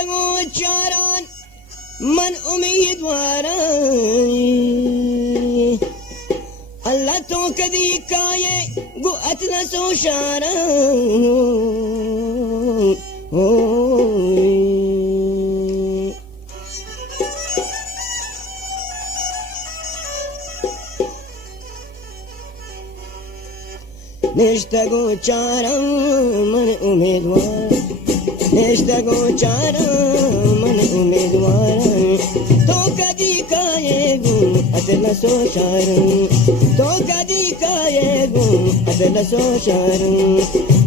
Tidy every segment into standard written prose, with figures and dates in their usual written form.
नश्तगो चारान मन उम्मीदवारा अल्लाह तो कदी काये गु अतना सो शारा हो नश्तगो चारान मन उम्मीदवार नश्तगो चारान मन उम्मीदवार तो कदी कायेगू अदला सो शारं तो कदी कायेगू अदला सो शारं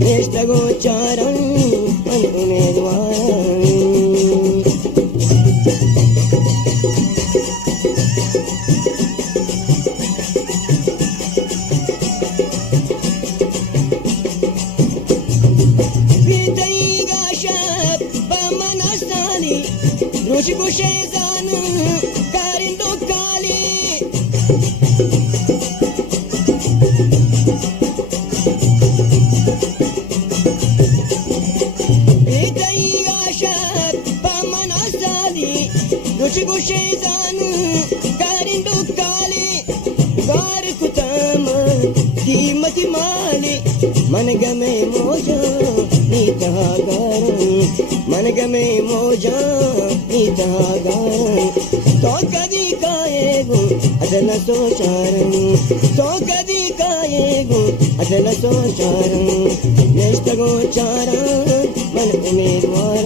नश्तगो चारान मन उम्मीदवार Rosh Gushezan Karindo Kali Itai Ashab Pamanasali Rosh Gushezan Karindo Kali Gar Kutam Kimati Mali Managame Moja Nitagaran Managame Moja तो कदी कायेगू अदला सो शारं तो कदी कायेगू अदला सो शारं नश्तगो चारान मन उम्मीदवार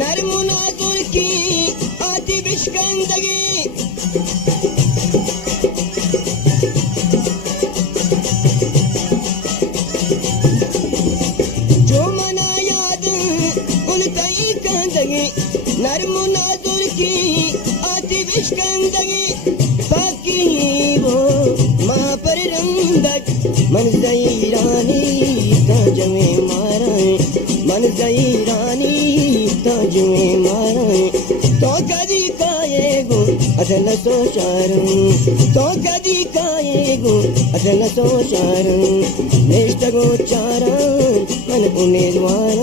नरमुना तुर्की आती विश्कंदगी जो मना याद उन तई कंदगी नरमुना तुर्की आती विश्कंदगी बाकी वो माँ पर रंदक मन ज़ईरानी ताजमे मारा मन ज़ईरानी ताजमे मारा तो कदी कायेगू अदला सो शारं तो कदी कायेगू अदला सो शारं नश्तगो चारान मन उम्मीदवार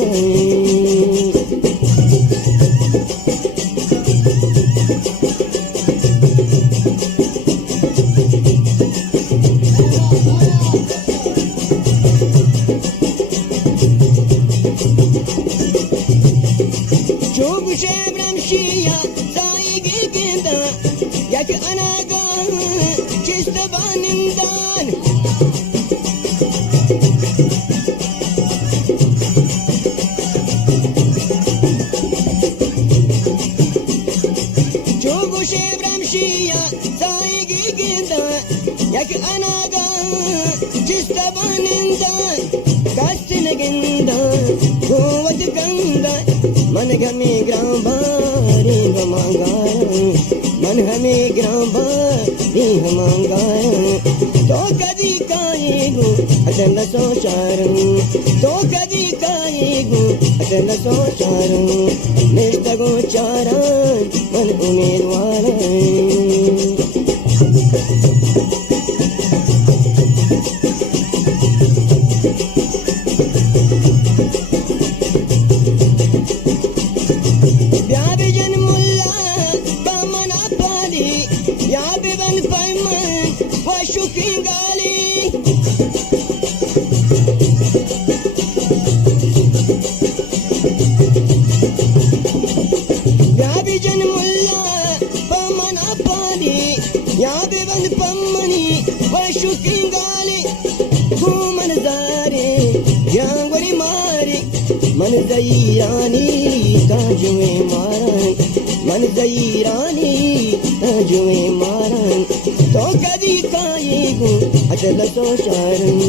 Shia Zaigi Ginda Yak Anaga Chistabanindan Jogu Shebram Shia Zaigi Ginda Yak Anaga Chistabanindan Kastinaginda Govat Ganga मन हमें ग्राम बारी हमांगार मन हमें ग्राम बारी हमांगार तो कदी कायेगू अदला सो शारं तो कदी कायेगू अदला सो शारं नश्तगो चारान मन उम्मीदवार मन ज़ईरानी ताजुए मारन मन ज़ईरानी ताजुए मारन तो कदी कायेगू अदला सो शारं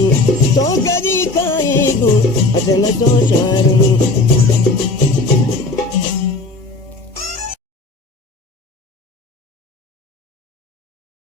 तो कदी कायेगू अदला सो शारं